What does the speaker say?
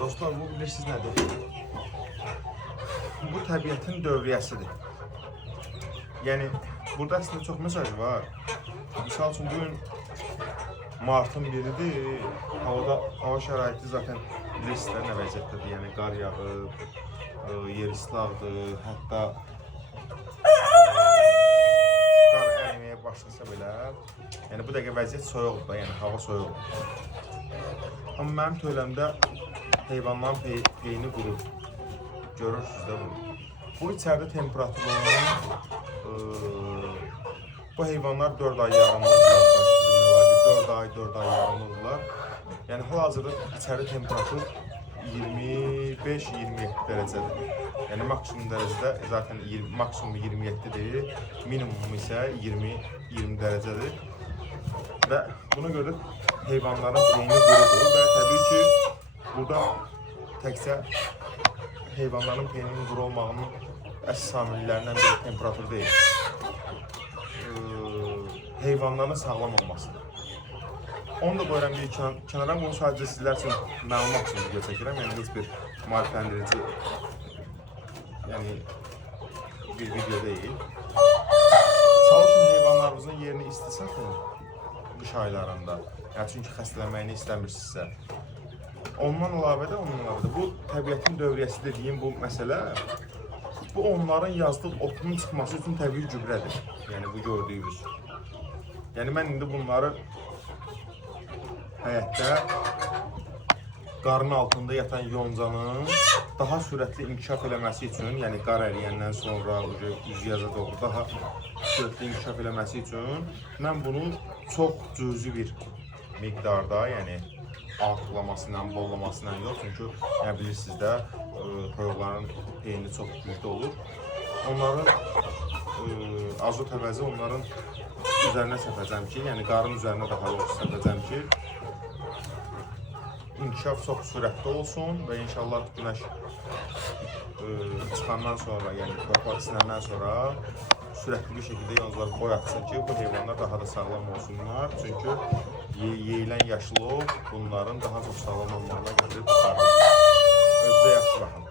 Dostlar, bu bilirsiniz nədir? Bu təbiətin dövriyyəsidir. Yəni, burada əslində çox mesaj var. Misal üçün, bugün martın 1-idir. Hava şəraiti zaten bilirsiniz nə vəziyyətdədir. Yəni, qar yağıb, yer ıslaqdır, hətta qar əyməyə başlasa belə. Yəni, bu dəqiqə vəziyyət soyuqdur da, yəni hava soyuqdur. Amma mənim töyləmdə heyvanların peyini qurur. Görürsünüz də bunu. Bu içəridə temperaturunun bu heyvanlar 4 ay yarımlıqlar başlayır. 4 ay yarımlıqlar. Yəni hal-hazırda içəri temperatur 25-27 dərəcədir. Yəni maksimum dərəcədə zaten maksimum 27-dir, minimum isə 20 dərəcədir. Və buna görə heyvanların peyini qurudur və təbii ki, burada təkcə heyvanların peyninin quru olmağının əsas amillərindən biri temperatur deyil. Heyvanların sağlam olmasıdır. Onu da qoyuram bir kənara, bunu sadəcə sizlər üçün məlumat üçün video çəkirəm. Yəni heç bir maarifləndirici bir video deyil. Çalışın heyvanlarınızın yerini isti saxlayın qış aylarında. Yəni çünki xəstələnməyini istəmirsinizsə. Ondan əlavə bu təbiətin dövriyyəsi dediyim bu məsələ, bu onların yazdıq otunun çıxması üçün təbii gübrədir. Yəni bu gördüyünüz. Yəni mən indi bunları həyətdə qarın altında yatan yoncanın daha sürətli inkişaf eləməsi üçün, yəni qar əriyəndən sonra yaza doğru daha sürətli inkişaf eləməsi üçün mən bunu çox cüzi bir miqdarda, yəni artırlamasıyla, bollamasıyla yox. Çünki nə bilirsiniz də, toyuqların peyni çox güclü olur. Onların azot əvəzi onların üzərinə səpəcəm ki, yəni qarın üzərinə daha yox səpəcəm ki, inkişaf çox sürətli olsun və inşallah günəş çıxandan sonra, yəni torpaq isinəndən sonra sürətli bir şəkildə yalnızlar boy atsın ki, bu heyvanlar daha da sağlam olsunlar. Çünki yeyilən yaşılıq bunların daha çox sağlam olmalarına gətirib çıxarır. Özünüzə yaxşı baxın.